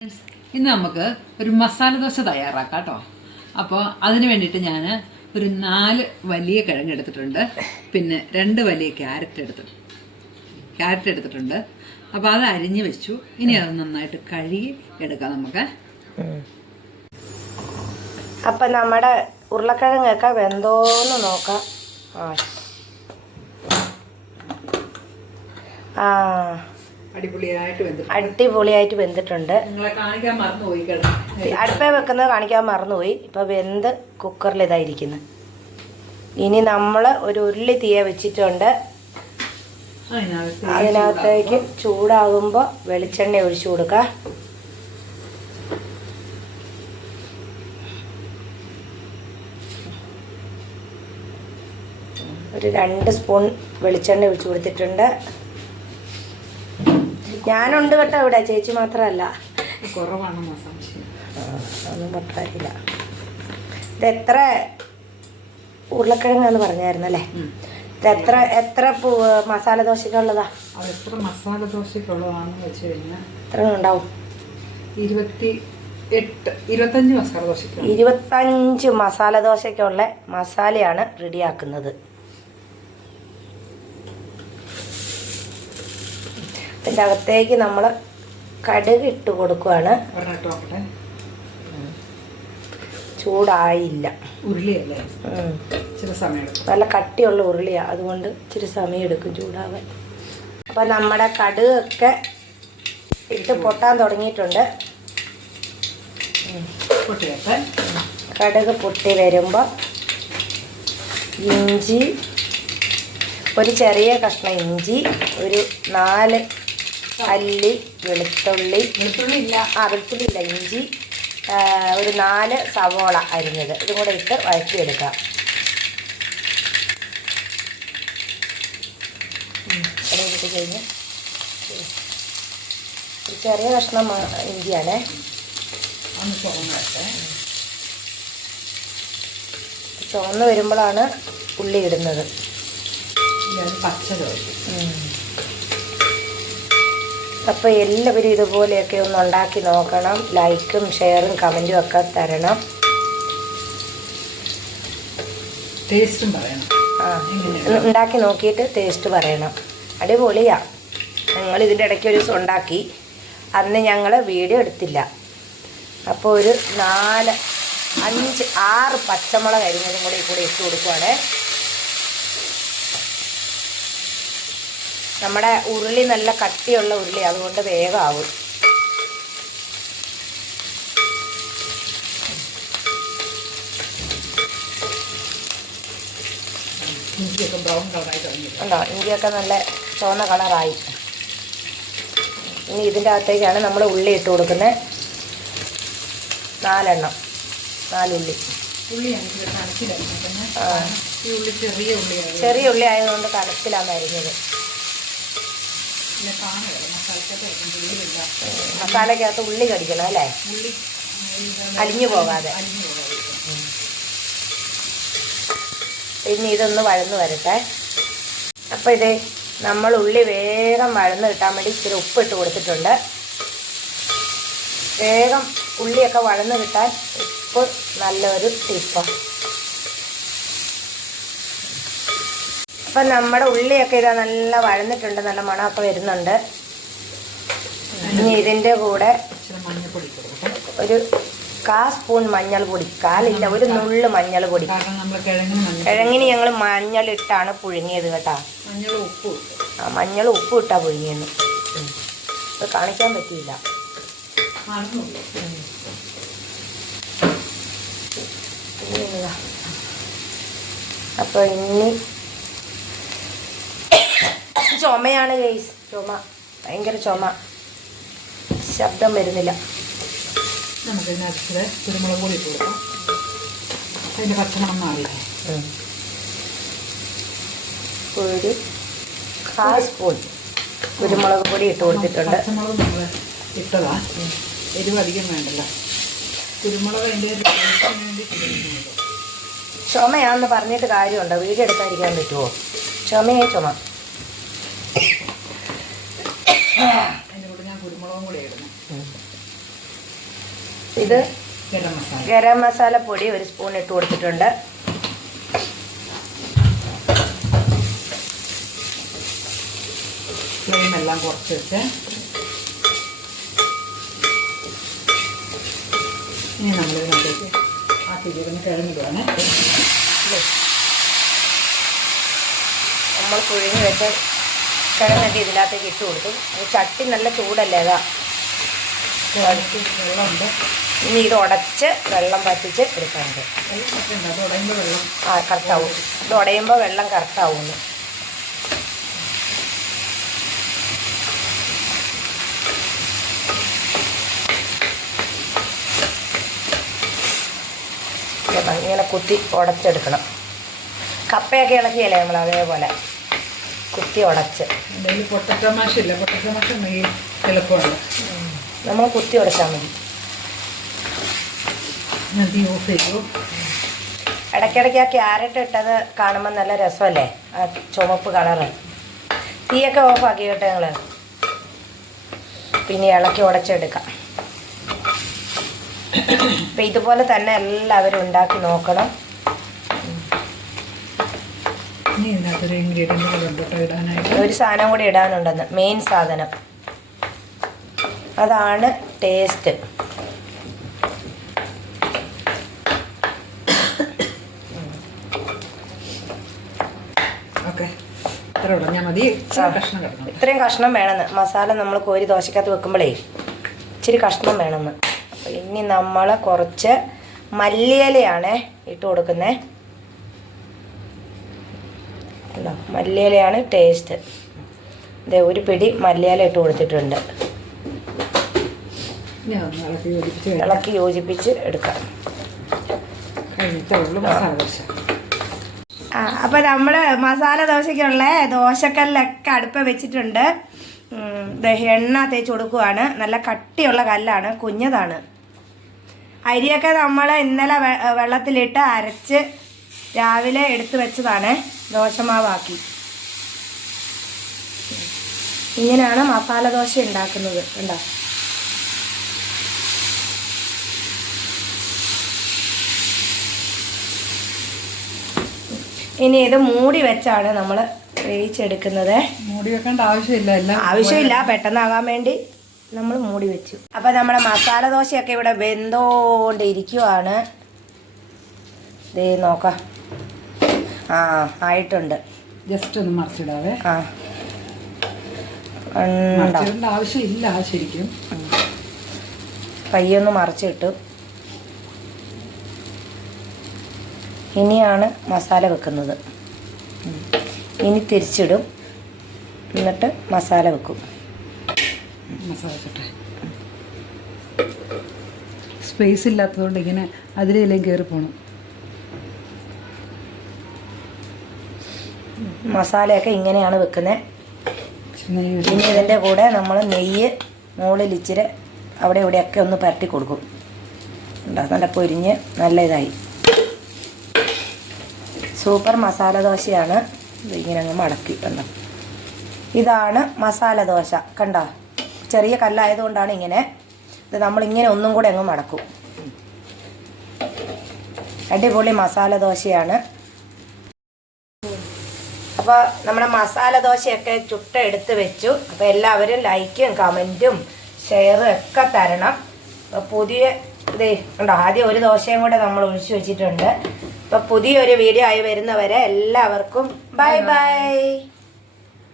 ഇന്ന് നമുക്ക് ഒരു മസാല ദോശ തയ്യാറാക്കാം കേട്ടോ. അപ്പോൾ അതിന് വേണ്ടിയിട്ട് ഞാൻ ഒരു 4 വലിയ കിഴങ്ങ് എടുത്തിട്ടുണ്ട്, പിന്നെ 2 വലിയ ക്യാരറ്റ് എടുത്തിട്ടുണ്ട്. അപ്പോൾ അത് അരിഞ്ഞ് വെച്ചു. ഇനി അത് നന്നായിട്ട് കഴുകി എടുക്കാം നമുക്ക്. അപ്പം നമ്മുടെ ഉരുളക്കിഴങ്ങൊക്കെ വെന്തോന്ന് നോക്കാം. അടിപൊളിയായിട്ട് വെന്തിട്ടുണ്ട്. അടുപ്പേ വെക്കുന്നത് കാണിക്കാൻ മറന്നുപോയി. ഇപ്പം വെന്ത് കുക്കറിൽ ഇതായിരിക്കുന്നു. ഇനി നമ്മൾ ഒരു ഉരുളി തീയ വെച്ചിട്ടുണ്ട്. അതിനകത്തേക്ക് ചൂടാകുമ്പോൾ വെളിച്ചെണ്ണ ഒഴിച്ചു കൊടുക്കുക. ഒരു 2 സ്പൂൺ വെളിച്ചെണ്ണ ഒഴിച്ചു കൊടുത്തിട്ടുണ്ട്. ഞാനുണ്ട് കേട്ടോ ഇവിടെ, ചേച്ചി മാത്രമല്ല. കുറവാണ്, ഒന്നും പറ്റില്ല. ഇത് എത്ര ഉരുളക്കിഴങ്ങാന്ന് പറഞ്ഞായിരുന്നല്ലേ? ഇത് എത്ര മസാല ദോശക്കുള്ളതാ? എത്ര മസാല ദോശക്കുള്ളതാണെന്ന് വെച്ച് കഴിഞ്ഞാൽ എത്ര ഉണ്ടാവും? 25 മസാല ദോശക്ക്. 25 മസാല ദോശക്കുള്ള മസാലയാണ് റെഡിയാക്കുന്നത്. ഇതിൻ്റെ അകത്തേക്ക് നമ്മൾ കടുക് ഇട്ട് കൊടുക്കുകയാണ്. ചൂടായില്ല, ഉരുളിയല്ലേ, ചില സമയം നല്ല കട്ടിയുള്ള ഉരുളിയാണ്, അതുകൊണ്ട് ഇച്ചിരി സമയം എടുക്കും ചൂടാവാൻ. അപ്പം നമ്മുടെ കടുകൊക്കെ ഇട്ട് പൊട്ടാൻ തുടങ്ങിയിട്ടുണ്ട്. കടുക് പൊട്ടി വരുമ്പോൾ ഇഞ്ചി, ഒരു ചെറിയ കഷ്ണം ഇഞ്ചി, ഒരു 4 അല്ലി വെളുത്തുള്ളി, വെളുത്തുള്ളിയില്ല ഇഞ്ചി, ഒരു 4 സവോള അരിഞ്ഞത്, ഇതും കൂടെ ഇട്ട് വഴറ്റിയെടുക്കാം. ഇട്ട് കഴിഞ്ഞ് ഒരു ചെറിയ കഷ്ണം ഇഞ്ചിയാണേ. ചുവന്ന് വരുമ്പോഴാണ് ഉള്ളി ഇടുന്നത്. അപ്പോൾ എല്ലാവരും ഇതുപോലെയൊക്കെ ഒന്ന് ഉണ്ടാക്കി നോക്കണം. ലൈക്കും ഷെയറും കമൻറ്റും ഒക്കെ തരണം. ടേസ്റ്റും പറയണം. ഉണ്ടാക്കി നോക്കിയിട്ട് ടേസ്റ്റ് പറയണം. അടിപൊളിയാണ്. ഞങ്ങൾ ഇതിൻ്റെ ഇടയ്ക്ക് ഒരു ദിവസം ഉണ്ടാക്കി, അന്ന് ഞങ്ങൾ വീഡിയോ എടുത്തില്ല. അപ്പോൾ ഒരു 4, 5, 6 പച്ചമുളക് അരിഞ്ഞതും കൂടെ ഇട്ട് കൊടുക്കുവാണ്. നമ്മുടെ ഉരുളി നല്ല കട്ടിയുള്ള ഉരുളി, അതുകൊണ്ട് വേഗം ആവും. ഉണ്ടോ? ഇഞ്ചിയൊക്കെ നല്ല ചുവന്ന കളറായി. ഇനി ഇതിൻ്റെ അകത്തേക്കാണ് നമ്മൾ ഉള്ളി ഇട്ട് കൊടുക്കുന്നത്. 4 ഉള്ളി. ചെറിയ ഉള്ളി ആയതുകൊണ്ട് കനത്തിലാണ് അരിഞ്ഞത്. മസാലക്കകത്ത് ഉള്ളി കടിക്കണം അല്ലേ, അലിഞ്ഞു പോകാതെ. ഇനി ഇതൊന്ന് വഴന്ന് വരട്ടെ. അപ്പോൾ ഇതേ നമ്മൾ ഉള്ളി വേഗം വഴന്ന് കിട്ടാൻ വേണ്ടി ഇച്ചിരി ഉപ്പിട്ട് കൊടുത്തിട്ടുണ്ട്. വേഗം ഉള്ളിയൊക്കെ വഴന്ന് കിട്ടാൻ ഉപ്പ് നല്ലൊരു ടിപ്പാണ്. അപ്പം നമ്മുടെ ഉള്ളിയൊക്കെ ഇതാ നല്ല വഴന്നിട്ടുണ്ട്, നല്ല മണമൊക്കെ വരുന്നുണ്ട്. ഇനി ഇതിൻ്റെ കൂടെ ഒരു 1/4 സ്പൂൺ മഞ്ഞൾപ്പൊടി, 1/4 ഒരു നുള്ള് മഞ്ഞൾപ്പൊടി. കിഴങ്ങിന് ഞങ്ങൾ മഞ്ഞളിട്ടാണ് പുഴുങ്ങിയത് കേട്ടോ. മഞ്ഞൾ ഉപ്പ് ഇട്ടാ പുഴുങ്ങിയെന്ന്. ഇത് കാണിക്കാൻ പറ്റിയില്ല. അപ്പോൾ ഇനി ചുമയാണ് ഗൈസ്, ചുമ, ഭയങ്കര ചുമ, ശബ്ദം വരുന്നില്ല. നമുക്കിതിനകത്ത് കുരുമുളക് പൊടി ഇട്ട് കൊടുക്കാം. അതിൻ്റെ പച്ചമണം മാറില്ല. ഒരു 1/4 സ്പൂൺ കുരുമുളക് പൊടി ഇട്ട് കൊടുത്തിട്ടുണ്ട്. പച്ചമുളക് നമ്മൾ ഇട്ടതാ, എരിവ് അധികം വേണ്ടല്ലോ. കുരുമുളക് അതിൻ്റെ വേണ്ടി. ചുമയാണെന്ന് പറഞ്ഞിട്ട് കാര്യമുണ്ടോ? വീഡിയോ എടുക്കാതിരിക്കാൻ പറ്റുമോ? ചുമ. അതിൻ്റെ കൂടെ ഞാൻ കുരുമുളകും കൂടെ ഇടുന്നു. ഇത് ഗരം മസാല. ഗരം മസാല പൊടി 1 സ്പൂൺ ഇട്ട് കൊടുത്തിട്ടുണ്ട്. ഫ്ലെയിം എല്ലാം കുറച്ച് വെച്ച് ഇനി നമ്മളിതിനകത്തേക്ക് ആക്കിയിരിക്കുന്ന കിഴങ്ങിടുവാണ്. നമ്മൾ പുഴുങ്ങി വെച്ച കിഴങ്ങൊക്കെ ഇതിനകത്തേക്ക് ഇട്ട് കൊടുക്കും. ചട്ടി നല്ല ചൂടല്ലേ, അതാ വെള്ളമുണ്ട്. ഇനി ഇത് ഉടച്ച് വെള്ളം പറ്റിച്ച് എടുക്കാനുണ്ട്. അത് ഉടയുമ്പോൾ വെള്ളം കറക്റ്റാവും. ഇത് ഉടയുമ്പോൾ വെള്ളം കറക്റ്റാവുന്നു. ഇങ്ങനെ കുത്തി ഉടച്ചെടുക്കണം. കപ്പയൊക്കെ ഇളക്കിയല്ലേ നമ്മൾ അതേപോലെ കുത്തി ഉടച്ച്. എന്തെങ്കിലും പൊട്ടറ്റോ മാഷില്ല, പൊട്ടറ്റോ മാഷ് ഉണ്ടെങ്കിൽ എളുപ്പമുണ്ട്. നമ്മൾ കുത്തി ഉടച്ചാൽ മതി. തീ ഓഫ് ചെയ്തു. ഇടയ്ക്കിടയ്ക്ക് ആ ക്യാരറ്റ് ഇട്ടത് കാണുമ്പോൾ നല്ല രസമല്ലേ, ആ ചുവപ്പ് കളറ്. തീയൊക്കെ ഓഫാക്കി കേട്ടോ ഞങ്ങൾ. പിന്നെ ഇളക്കി ഉടച്ചെടുക്കാം. അപ്പം ഇതുപോലെ തന്നെ എല്ലാവരും ഉണ്ടാക്കി നോക്കണം. ഒരു സാധനം കൂടി ഇടാനുണ്ടെന്ന്, മെയിൻ സാധനം, അതാണ് ടേസ്റ്റ്. ഇത്രയും കഷ്ണം വേണമെന്ന്. മസാല നമ്മൾ കോരി ദോശക്കകത്ത് വെക്കുമ്പോഴേ ഇച്ചിരി കഷ്ണം വേണമെന്ന്. അപ്പം ഇനി നമ്മൾ കുറച്ച് മല്ലിയിലയാണ് ഇട്ട് കൊടുക്കുന്നത്. അല്ലോ, മല്ലിയിലയാണ് ടേസ്റ്റ്. ഇതേ 1 പിടി മല്ലിയില ഇട്ട് കൊടുത്തിട്ടുണ്ട്. ഇളക്കി യോജിപ്പിച്ച് എടുക്കാം. അപ്പം നമ്മൾ മസാല ദോശയ്ക്കുള്ള ദോശക്കല്ലൊക്കെ അടുപ്പ് വെച്ചിട്ടുണ്ട്. എണ്ണ തേച്ച് കൊടുക്കുവാണ്. നല്ല കട്ടിയുള്ള കല്ലാണ്, കുഞ്ഞതാണ്. അരിയൊക്കെ നമ്മൾ ഇന്നലെ വെള്ളത്തിലിട്ട് അരച്ച് രാവിലെ എടുത്ത് വെച്ചതാണ്, ദോശമാവാക്കി. ഇങ്ങനെയാണ് മസാല ദോശ ഉണ്ടാക്കുന്നത്. കണ്ടോ? ഇനി ഇത് മൂടി വെച്ചാണ് നമ്മൾ വേവിച്ചെടുക്കുന്നത്. മൂടി വെക്കേണ്ട ആവശ്യമില്ല, ആവശ്യമില്ല, പെട്ടെന്നാകാൻ വേണ്ടി നമ്മൾ മൂടി വെച്ചു. അപ്പം നമ്മുടെ മസാല ദോശയൊക്കെ ഇവിടെ വെന്തോണ്ടിരിക്കുവാണ്. ദേ നോക്കാം. ആയിട്ടുണ്ട്. ജസ്റ്റ് ഒന്ന് മറിച്ചിടാവേ. ആവശ്യമില്ല ശരിക്കും. കയ്യൊന്ന് മറിച്ചിട്ടു. ഇനിയാണ് മസാല വെക്കുന്നത്. ഇനി തിരിച്ചിടും, എന്നിട്ട് മസാല വെക്കും. മസാല സ്പേസ് ഇല്ലാത്തതുകൊണ്ട് ഇങ്ങനെ അതിലെല്ലാം കയറി പോകണം. മസാലയൊക്കെ ഇങ്ങനെയാണ് വെക്കുന്നത്. ഇനി ഇതിൻ്റെ കൂടെ നമ്മൾ നെയ്യ് മുകളിൽ ഇച്ചിരി അവിടെ ഇവിടെയൊക്കെ ഒന്ന് പരട്ടി കൊടുക്കും. നല്ല പൊരിഞ്ഞ് നല്ല ഇതായി സൂപ്പർ മസാല ദോശയാണ്. ഇങ്ങനെ അങ്ങ് മടക്കി കണ്ടോ. ഇതാണ് മസാല ദോശ. കണ്ടോ, ചെറിയ കല്ലായതുകൊണ്ടാണ് ഇങ്ങനെ. ഇത് നമ്മളിങ്ങനെ ഒന്നും കൂടെ അങ്ങ് മടക്കും. അടിപൊളി മസാല ദോശയാണ്. അപ്പോൾ നമ്മുടെ മസാല ദോശയൊക്കെ ചുട്ടെടുത്ത് വെച്ചു. അപ്പോൾ എല്ലാവരും ലൈക്കും കമൻറ്റും ഷെയറും ഒക്കെ തരണം. അപ്പോൾ പുതിയ ഇതേ ഉണ്ടോ, ആദ്യം 1 ദോശയും കൂടെ നമ്മൾ ഒഴിച്ചു വെച്ചിട്ടുണ്ട്. അപ്പോൾ പുതിയൊരു വീഡിയോ ആയി വരുന്നവരെ എല്ലാവർക്കും ബൈ ബൈ.